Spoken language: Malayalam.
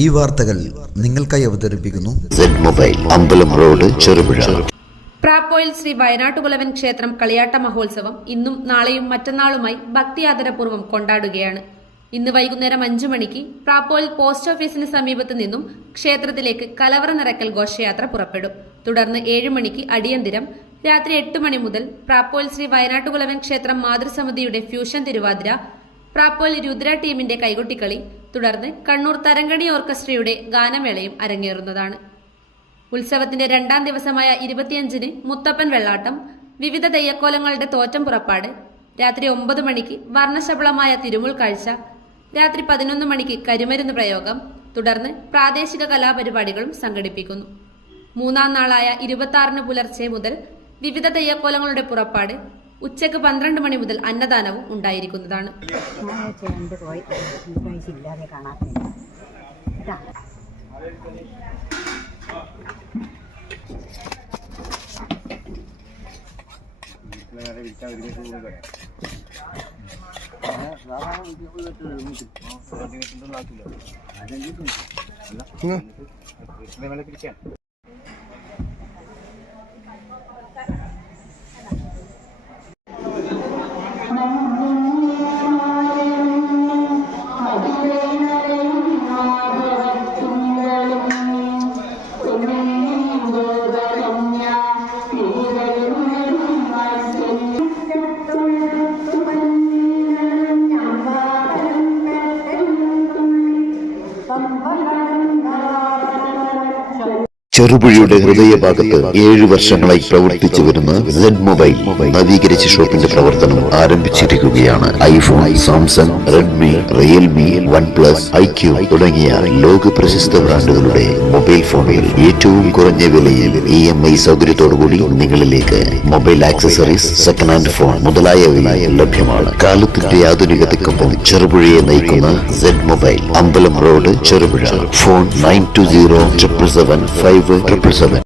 ഈ വാർത്തകൾ നിങ്ങൾക്കായി അവതരിപ്പിക്കുന്നു സെഡ് മൊബൈൽ, അമ്പലം റോഡ്, ചെറുപുഴ. പ്രാപ്പോയിൽ ശ്രീ വയനാട്ടുകുലവൻ ക്ഷേത്രം കളിയാട്ട മഹോത്സവം ഇന്നും നാളെയും മറ്റന്നാളുമായി ഭക്തിയാദരപൂർവ്വം കൊണ്ടാടുകയാണ്. ഇന്ന് വൈകുന്നേരം 5 മണിക്ക് പ്രാപ്പോയിൽ പോസ്റ്റ് ഓഫീസിന് സമീപത്ത് നിന്നും ക്ഷേത്രത്തിലേക്ക് കലവറ നിറയ്ക്കൽ ഘോഷയാത്ര പുറപ്പെടും. തുടർന്ന് 7 മണിക്ക് അടിയന്തിരം, രാത്രി 8 മണി മുതൽ പ്രാപ്പോയിൽ ശ്രീ വയനാട്ടുകുലവൻ ക്ഷേത്രം മാതൃസമിതിയുടെ ഫ്യൂഷൻ തിരുവാതിര, പ്രാപ്പോയിൽ രുദ്ര ടീമിന്റെ കൈകൊട്ടിക്കളി, തുടർന്ന് കണ്ണൂർ തരങ്കണി ഓർക്കസ്ട്രയുടെ ഗാനമേളയും അരങ്ങേറുന്നതാണ്. ഉത്സവത്തിന്റെ 2ാം ദിവസമായ 25-ന് മുത്തപ്പൻ വെള്ളാട്ടം, വിവിധ തെയ്യക്കോലങ്ങളുടെ തോറ്റം പുറപ്പാട്, രാത്രി 9 മണിക്ക് വർണ്ണശബളമായ തിരുമുൾ കാഴ്ച, രാത്രി 11 മണിക്ക് കരിമരുന്ന് പ്രയോഗം, തുടർന്ന് പ്രാദേശിക കലാപരിപാടികളും സംഘടിപ്പിക്കുന്നു. 3ാം നാളായ 26-ന് പുലർച്ചെ മുതൽ വിവിധ തെയ്യക്കോലങ്ങളുടെ പുറപ്പാട്, ഉച്ചയ്ക്ക് 12 മണി മുതൽ അന്നദാനവും ഉണ്ടായിരിക്കുന്നതാണ്. ചെറുപുഴയുടെ ഹൃദയഭാഗത്ത് 7 വർഷങ്ങളായി പ്രവർത്തിച്ചു വരുന്ന സെഡ് മൊബൈൽ നവീകരിച്ച ഷോപ്പിന്റെ പ്രവർത്തനം ആരംഭിച്ചിരിക്കുകയാണ്. IPhone, Samsung, Redmi, Realme, OnePlus, IQ തുടങ്ങിയ ലോക പ്രശസ്ത ബ്രാൻഡുകളുടെ മൊബൈൽ ഫോണുകൾ ഏറ്റവും കുറഞ്ഞ വിലയിൽ EMI സൗകര്യത്തോടുകൂടി നിങ്ങളിലേക്ക്. Mobile accessories, second hand phone മുതലായവ ലഭ്യമാണ്. കാലത്തിന്റെ ആധുനികതയ്ക്കൊപ്പം ചെറുപുഴയെ നയിക്കുന്ന സെഡ് മൊബൈൽ, അമ്പലം റോഡ്, ചെറുപുഴ. ഫോൺ 92077577.